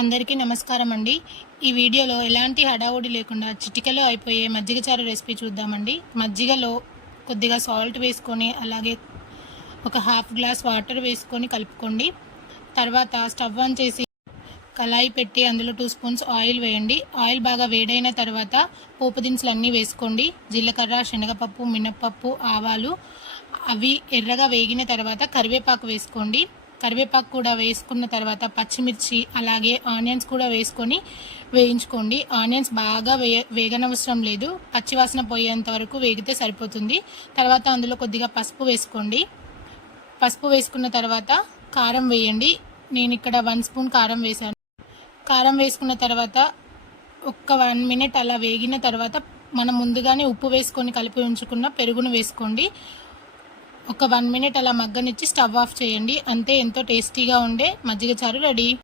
అందరికీ నమస్కారం అండి. ఈ వీడియోలో ఎలాంటి హడావుడి లేకుండా చిటికెలో అయిపోయే మజ్జిగ చారు రెసిపీ చూద్దామండి. మజ్జిగలో కొద్దిగా సాల్ట్ వేసుకొని అలాగే ఒక హాఫ్ గ్లాస్ వాటర్ వేసుకొని కలుపుకోండి. తర్వాత స్టవ్ ఆన్ చేసి కళాయి పెట్టి అందులో 2 స్పూన్స్ ఆయిల్ వేయండి. ఆయిల్ బాగా వేడైన తర్వాత పోపు దినుసులు అన్నీ వేసుకోండి. జీలకర్ర, శనగపప్పు, మినప్పప్పు, ఆవాలు అవి ఎర్రగా వేగిన తర్వాత కరివేపాకు వేసుకోండి. కరివేపాకు కూడా వేసుకున్న తర్వాత పచ్చిమిర్చి అలాగే ఆనియన్స్ కూడా వేసుకొని వేయించుకోండి. ఆనియన్స్ బాగా వేగనవసరం లేదు, పచ్చివాసన పోయేంత వరకు వేగితే సరిపోతుంది. తర్వాత అందులో కొద్దిగా పసుపు వేసుకోండి. పసుపు వేసుకున్న తర్వాత కారం వేయండి. నేను ఇక్కడ 1 స్పూన్ కారం వేశాను. కారం వేసుకున్న తర్వాత ఒక్క 1 మినిట్ అలా వేగిన తర్వాత మనం ముందుగానే ఉప్పు వేసుకొని కలిపి ఉంచుకున్న పెరుగును వేసుకోండి. ఒక 1 మినిట్ అలా మగ్గనిచ్చి స్టవ్ ఆఫ్ చేయండి. అంతే, ఎంతో టేస్టీగా ఉండే మజ్జిగ చారు రెడీ.